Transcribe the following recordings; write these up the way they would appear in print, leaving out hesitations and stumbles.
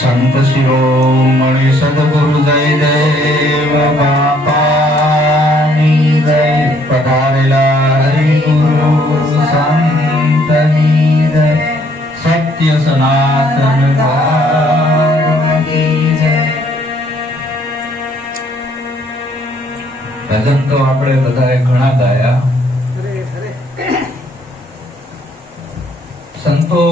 સંત શિરોમણિ સદગુરુ જયદેવ બાપાની જય. પધારેલા હરિગુરુ સંતની જય. સત્ય સનાતન ધર્મની જય. ભજન તો આપણે બધાએ ઘણા ગાયા. સંતો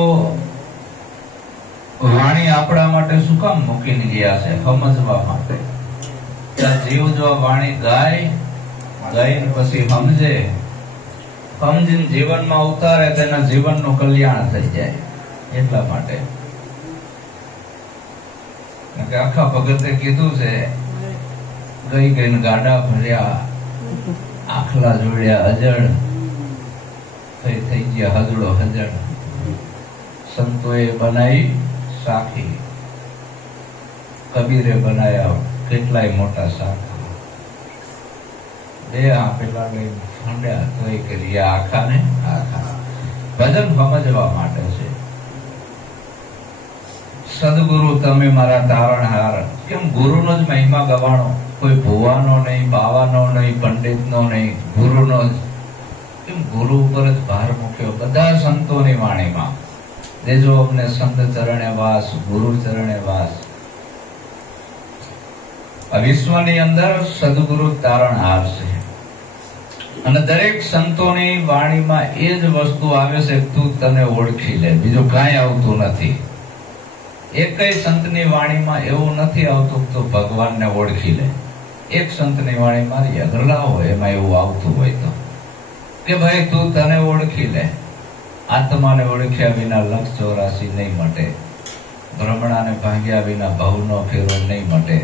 વાણી આપણા માટે શું કામ મૂકીને ગયા છે? સમજવા માટે. જીવ જો વાણી ગાઈને પછી સમજે, સમજીને જીવનમાં ઉતારે તેના જીવનનું કલ્યાણ થઈ જાય એટલા માટે. આખા ભગતે કીધું છે, ગઈ ગઈને ગાડા ભર્યા, આખલા જોડ્યા અજળ, થઈ ગયા હજળો હજળ. સંતોએ બનાવી સાખી, કબીરે બનાયા કેટલાય મોટા સાખા. બે આપેલા લઈ ફંડ્યા તોય કરી આખા ને આખા. ભજન સમજવા માટે છે. સદગુરુ તમે મારા તારણહાર. કેમ ગુરુનો જ મહિમા ગવાણો, કોઈ ભુવાનો નહીં, બાવાનો નહીં, પંડિતનો નહીં, ગુરુનો જ. કેમ ગુરુ ઉપર જ ભાર મૂક્યો બધા સંતોની વાણીમાં. દેજો અમને સંત ચરણે વાસ, ગુરુ ચરણે વાસ. આ વિશ્વની અંદર સદગુરુ તારણહાર છે. અને દરેક સંતોની વાણીમાં એ જ વસ્તુ આવે છે, તું તને ઓળખી લે. બીજું કાંઈ આવતું નથી. એકય સંતની વાણીમાં એવું નથી આવતું તો ભગવાનને ઓળખી લે. એક સંતની વાણી મારી અગરલા હોય એમાં એવું આવતું હોય તો કે ભાઈ તું તને ઓળખી લે. આત્માને ઓળખ્યા વિના લક્ષ 84 નહીં મટે. ભ્રમણાને ભાંગ્યા વિના ભવનો ફેરો નહીં મટે.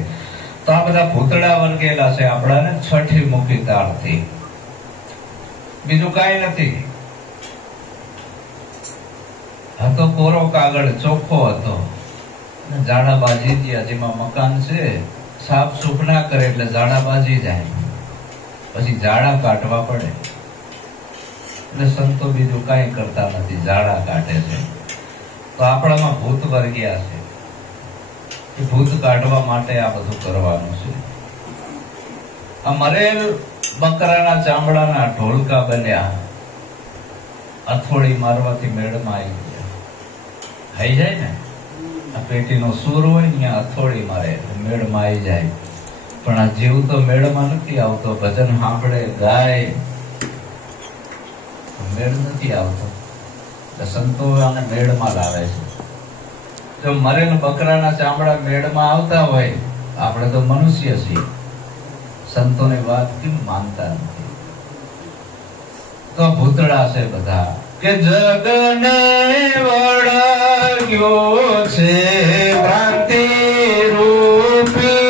તો આ બધા ભૂતડા વર્ગેલા છે આપણાને છઠ્ઠી મુખી તાળથી. બીજું કાંઈ નથી. હતો કોરો કાગળ, ચોખ્ખો હતો. ઝાડા બાજી ગયા. જેમાં મકાન છે, સાફ સુફ ના કરે એટલે ઝાડા બાજી જાય, પછી ઝાડા કાઢવા પડે. એટલે સંતો બીજું કઈ કરતા નથી, ઝાડા કાઢે છે. તો આપણામાં ભૂત વર્ગ્યા છે. એ ભૂત કાઢવા માટે આ બધું કરવાનું છે. આ મરેલ બકરાના ચામડાના ઢોલકા બન્યા, અથોડી મારવાથી મેળમાં આવી ગયા. આવી જાય ને, આ પેટીનો સૂર હોય ને અથોડી મારે મેળમાં આવી જાય. પણ આ જીવ તો મેળમાં નથી આવતો. ભજન સાંભળે, ગાય, મેળ નથી આવતો. સંતો આને મેળમાં લાવે છે. જો મરેલ બકરાના ચામડા મેળમાં આવતા હોય, આપણે તો મનુષ્ય છીએ, સંતોની વાત કેમ માનતા નથી? તો ભૂતડા છે બધા કે જગને વળગ્યો છે ભ્રાંતિ રૂપી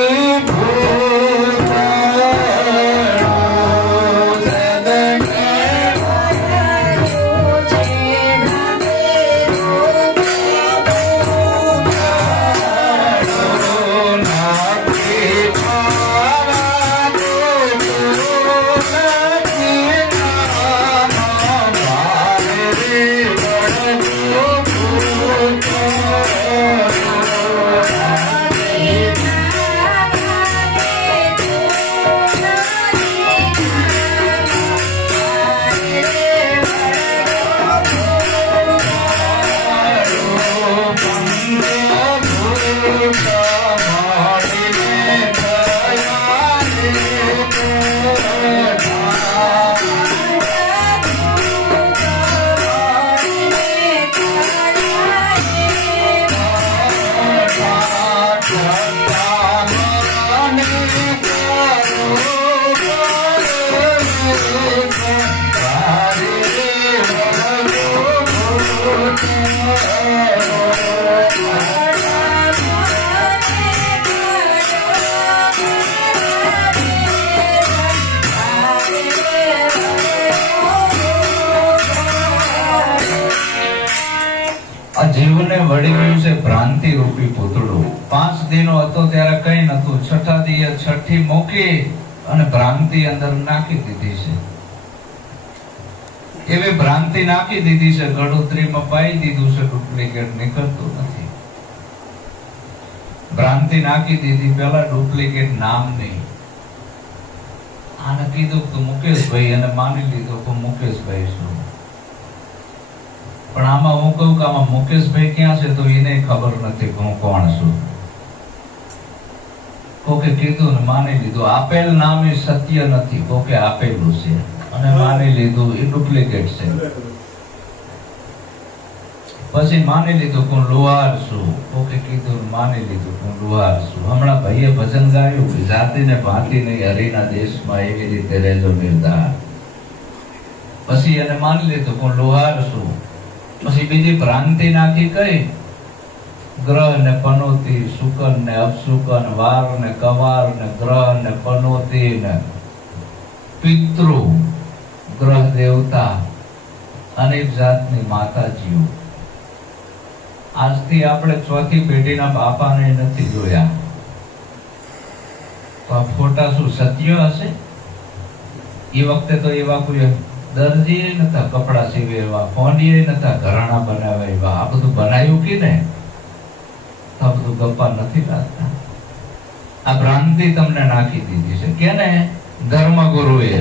જીવને વળી ગયું છે ભ્રાંતિ રૂપી પૂતળું. 5 દિનો હતો ત્યારે કઈ નતું. છઠ્ઠા દીએ છઠ્ઠી મૂકી અને ભ્રાંતિ અંદર નાખી દીધી છે. એવી ભ્રાંતિ નાખી દીધી છે, ગડોતરીમાં પાઈ દીધું છે, ડુપ્લિકેટ નીકળતું નથી. ભ્રાંતિ નાખી દીધી પેલા ડુપ્લિકેટ નામ નહીં. આને કીધું તું મુકેશભાઈ અને માની લીધું કે મુકેશભાઈ છું. પણ આમાં હું કહું કે આમાં મુકેશભાઈ ક્યાં છે તો એને ખબર નથી કે હું કોણ છું. કોકે કીધું ને માની લીધું. આપેલ નામ એ સત્ય નથી, કોકે આપેલું છે અને માની લીધું એ ડુપ્લિકેટ છે. પછી માની લીધું કે હું લુહાર છું, કોકે કીધું માની લીધું કે હું લુહાર છું. હમણાં ભાઈએ ભજન ગાયું કે જાતિને ભાંતિ નહીં હરિના દેશમાં એવી રીતે રહેજો નિર્ધાર. પછી એને માની લીધું કે હું લુહાર છું. પછી બીજી ભ્રાંતિ નાખી કઈ ગ્રહ ને પનોતી, શુકન ને અપશુકન, વાર ને કવાર ને ગ્રહ ને પનોતી ને પિતૃ, ગ્રહ દેવતા, અનેક જાતની માતાજીઓ. આજથી આપણે ચોથી પેઢીના બાપાને નથી જોયા તો આ ફોટા શું સત્ય હશે? એ વખતે તો એવા કોઈ દરજી નતા કપડા સીવે એવા, ફોંડીએ નતા ઘરાણા બનાવે એવા. આ બધું બનાવ્યું કે ને આ બધું ગપ્પા નથી લાગતા. આ ભ્રાંતિ તમને નાખી દીધી છે કેને? ધર્મગુરુએ,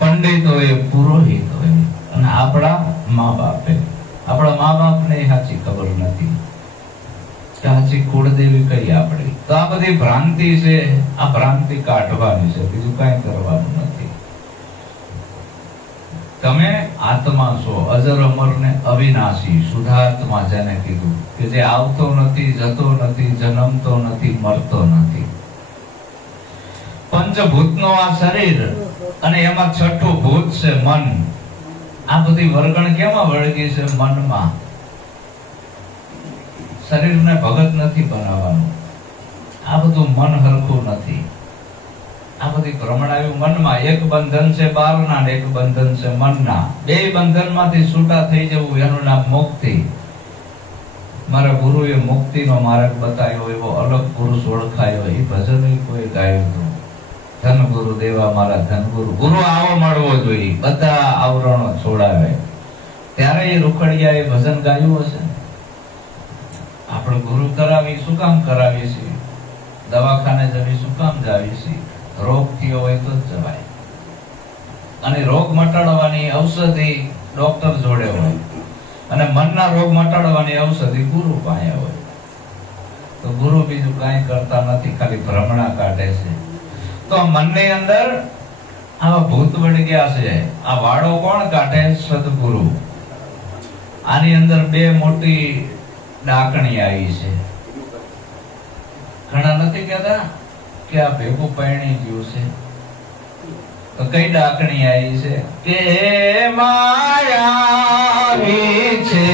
પંડિતોએ, પુરોહિતોએ અને આપણા મા બાપે. આપણા મા બાપને સાચી ખબર નથી કે સાચી કુળદેવી કઈ આપણી. તો આ બધી ભ્રાંતિ છે. આ ભ્રાંતિ કાઢવાની છે, બીજું કઈ કરવાનું નથી. તમે આત્મા છો, અજર અમર ને અવિનાશી, શુદ્ધાત્મા જેને કીધું કે જે આવતો નથી, જતો નથી, જન્મતો નથી, મરતો નથી. પંચભૂતનો આ શરીર અને એમાં છઠ્ઠું ભૂત છે મન. આ બધી વર્ગણ કેમાં વળગી છે? મનમાં. શરીરને ભગત નથી બનાવવાનું. આ બધું મન હરખું નથી. આ બધી ભ્રમણાયું મનમાં. એક બંધન છે બહારના ને એક બંધન છે મનના. બે બંધનમાંથી છૂટા થઈ જવું એનું નામ મુક્તિ. મારા ગુરુએ મુક્તિનો માર્ગ બતાવ્યો, એવો અલગ પુરુષ ઓળખાયો. એ ભજન કોઈ ગાયું હતું, ધન ગુરુ દેવા મારા ધન ગુરુ. ગુરુ આવો મળવો જોઈએ, બધા આવરણો છોડાવે. ત્યારે એ રૂખડિયા એ ભજન ગાયું હશે. આપણે ગુરુ કરાવી શું કામ કરાવી છે? દવાખાને જવી શું કામ જાવી છે? રોગ થયો હોય તો જ જવાય. અને રોગ મટાડવાની ઔષધિ ડોક્ટર જોડે હોય અને મનના રોગ મટાડવાની ઔષધિ ગુરુ પાસે હોય. તો ગુરુ બીજું કાંઈ કરતા નથી, ખાલી ભ્રમણા કાઢે છે. તો મનની અંદર આવા ભૂત વળી ગયા છે. આ વાળો કોણ કાઢે? સદગુરુ. આની અંદર બે મોટી ડાકણી આવી છે. ઘણા નથી કહેતા કે આ ભેગું પૈણી ગયું છે. તો કઈ ડાકણી આવી છે? કે માયા છે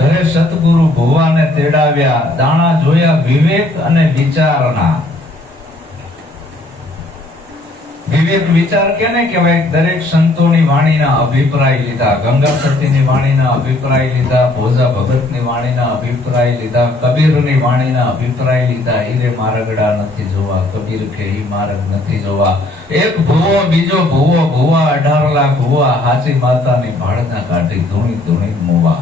ઘરે સતગુરુ ભુવાને તેડાવ્યા, દાણા જોયા વિવેક અને વિચારના. વિવેક વિચાર કેને કહેવાય? દરેક સંતોની વાણીના અભિપ્રાય લીધા, ગંગા સતીની વાણીના અભિપ્રાય લીધા, ભોજા ભગતની વાણીના અભિપ્રાય લીધા, કબીરની વાણીના અભિપ્રાય લીધા. હીરે મારગડા નથી જોવા, કબીર કે ઈ માર્ગ નથી જોવા. એક ભૂવો બીજો ભૂવો, ભૂવા 18 લાખ ભૂવા, હાચી માતાની ભાળના કાઢી ધૂણી ધૂણી મોવા.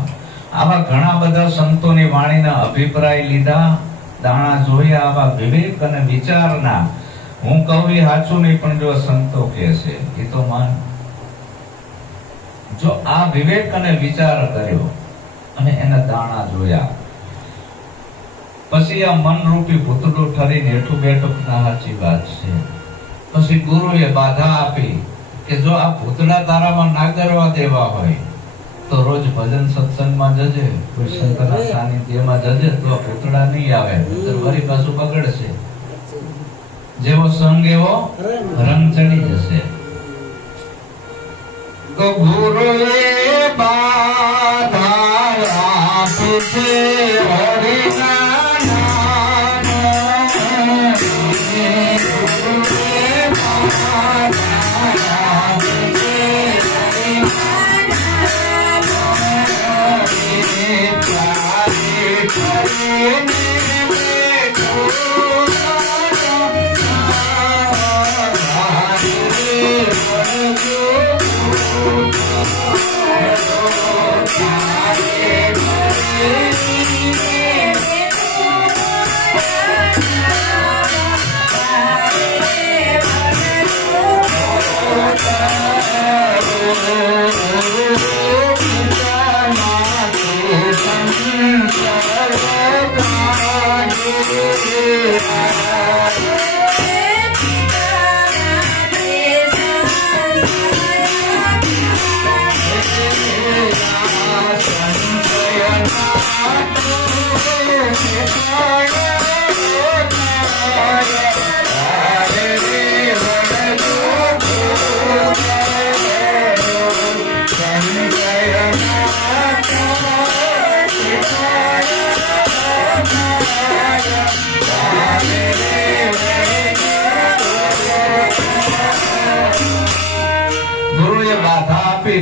આવા ઘણા બધા સંતોની વાણીના અભિપ્રાય લીધા, દાણા જોયા. આવા વિવેક અને વિચારના, હું કહું એ સાચું નહીં, પણ જો સંતો કહે છે એ તો માન. જો આ વિવેક અને વિચાર કર્યો અને એના દાણા જોયા, પછી આ મનરૂપી ભૂતડું ઠરીને હેઠું બેઠું ના સાચી વાત છે. પછી ગુરુએ બાધા આપી કે જો આ ભૂતડા તારામાં ના કરવા દેવા હોય તો રોજ ભજન સત્સંગમાં જજે, કોઈ સંતના સાનિધ્યમાં જજે, તો આ ભૂતડા નહીં આવે, તો ફરી પાછું બગડશે. જેવો સંગ એવો રંગ ચડી જશે. તો ગુરુએ બાધા આપી છે હરિના નામ, ગુરુએ બાધા આપી છે હરિના નામ,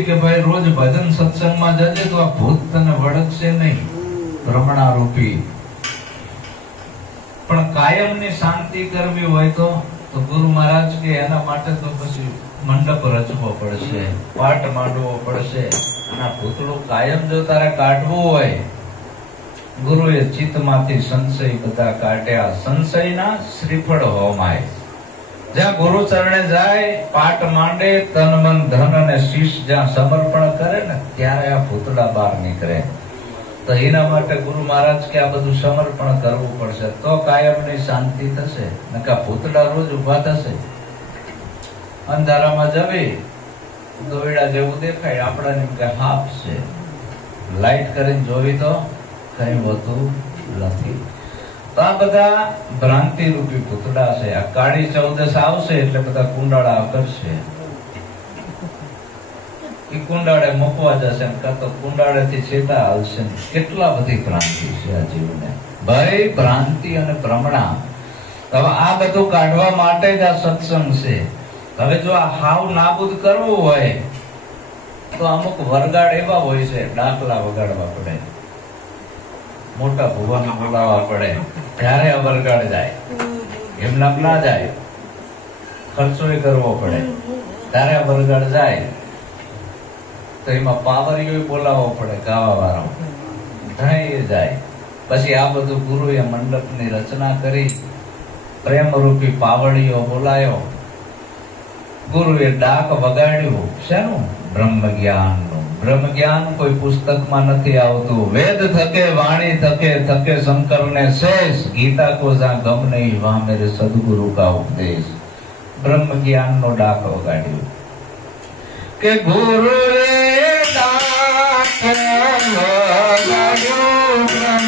કે ભાઈ રોજ ભજન સત્સંગમાં જજે તો આ ભૂત તને વળગશે નહીં, ભ્રમણા રૂપી. પણ કાયમની શાંતિ કરવી હોય તો ગુરુ મહારાજ કે એના માટે તો પછી મંડપ રચવો પડશે, પાઠ માંડવો પડશે. અને ભૂતળું કાયમ જો તારે કાઢવું હોય, ગુરુએ ચિત્તમાંથી સંશય બધા કાઢ્યા, સંશયના શ્રીફળ હોમાય. જ્યાં ગુરુ ચરણે જાય, પાઠ માંડે, તન મન ધન અને શીશ જ્યાં સમર્પણ કરે ને, ત્યારે આ ભૂતડા બહાર નીકળે. તો એના માટે ગુરુ મહારાજ કે આ બધું સમર્પણ કરવું પડશે, તો કાયમની શાંતિ થશે. નકા ભૂતડા રોજ ઉભા થશે. અંધારામાં જવી દોયડા જેવું દેખાય, આપણાને કે હાફ છે, લાઈટ કરીને જોવી તો કઈ હોતું નથી. તો આ બધા ભ્રાંતિ રૂપી ભૂતડા છે. આ કાળી ચૌદશ આવશે એટલે બધા કુંડાળા કરશે, એ કુંડાળે મૂકવા જશે, કાં તો કુંડાળે થી છેટા આવશે. કેટલા બધી ભ્રાંતિ છે આ જીવને, ભય ભ્રાંતિ અને ભ્રમણા. હવે આ બધું કાઢવા માટે જ આ સત્સંગ છે. હવે જો આ હાવ નાબૂદ કરવું હોય તો અમુક વરગાડ એવા હોય છે, ડાકલા વગાડવા પડે, મોટા ભુવન બોલાવવા પડે, ત્યારે આ વરગાડ જાય. એમ નામ ના જાય, ખર્ચો કરવો પડે, ત્યારે આ વરગાડ જાય. તો એમાં પાવરીઓ બોલાવવો પડે, ગાવા વાળો ઘણા જાય. પછી આ બધું ગુરુએ મંડપની રચના કરી, પ્રેમ રૂપી પાવડીઓ બોલાયો, ગુરુએ ડાક વગાડ્યું. શેનું? બ્રહ્મ જ્ઞાનનું. બ્રહ્મ જ્ઞાન કોઈ પુસ્તકમાં નથી આવતું. વેદ થકે વાણી થકે થકે શંકર ને શેષ, ગીતા કો જા ગમ નહીં વહાં મેરે સદગુરુ કા ઉપદેશ. બ્રહ્મ જ્ઞાન નો ડાક વગાડ્યું કે ગુરુએ ડાક વગાડ્યું, બ્રહ્મ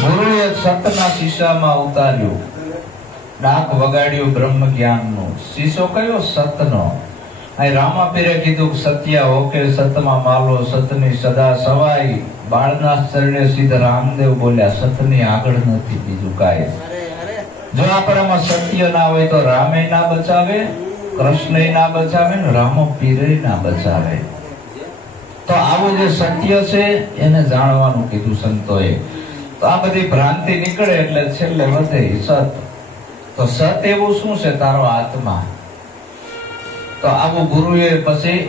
ગુરુએ સતના શીશામાં ઉતાર્યું, ડાક વગાડ્યું બ્રહ્મ જ્ઞાનનું. શીશો કયો? સતનો. અહીં રામાપીરે કીધું સત્ય હોકે સતમાં માલો, સતની સદા સવાઈ. બાળના ચરણે સીધા રામદેવ બોલ્યા, સતની આગળ નથી બીજું કાંઈ. જો આપણામાં સત્ય ના હોય તો રામે ના બચાવે, કૃષ્ણ ના બચાવે ને રામપીરે ના બચાવે. તો આવું જે સત્ય છે એને જાણવાનું કીધું સંતોએ. તો આ બધી ભ્રાંતિ નીકળે એટલે છેલ્લે વધે સત. તો સત એવું શું છે? તારો આત્મા. તો આવું ગુરુએ પછી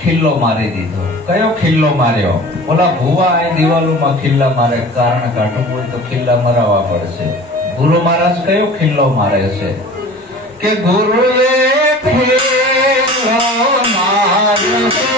ખિલ્લો મારી દીધો. કયો ખિલ્લો માર્યો? ઓલા ભુવા અહીં દિવાલોમાં ખિલ્લા મારે, કારણ કાઢવું હોય તો ખિલ્લા મરાવવા પડશે. ગુરુ મહારાજ કયો ખિલ્લો મારે છે? કે ગુરુએ ખિલ્લો માર્યો છે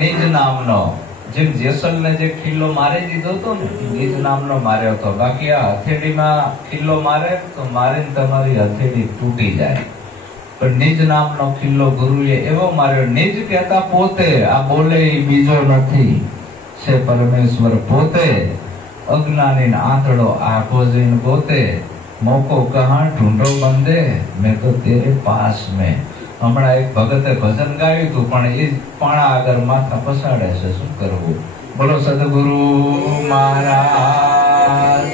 નિજ નામનો. જેમ જેસલને જે ખિલ્લો મારી દીધો હતો ને, નિજ નામનો માર્યો હતો. બાકી આ હથેળીમાં ખિલ્લો મારે તો મારીને તમારી હથેળી તૂટી જાય. પણ નિજ નામનો ખિલ્લો ગુરુએ એવો માર્યો. નિજ કહેતા પોતે, આ બોલે એ બીજો નથી, છે પરમેશ્વર પોતે. અજ્ઞાની આંધળો આંખો જોઈને પોતે, મોકો કહાં ઢૂંઢો બંદે, મેં તો તેરે પાસ મેં. હમણાં એક ભગતે ભજન ગાયું હતું, પણ એ પાણા આગળ માથા પસાડે છે, શું કરવું? બોલો સદગુરુ મહારાજ.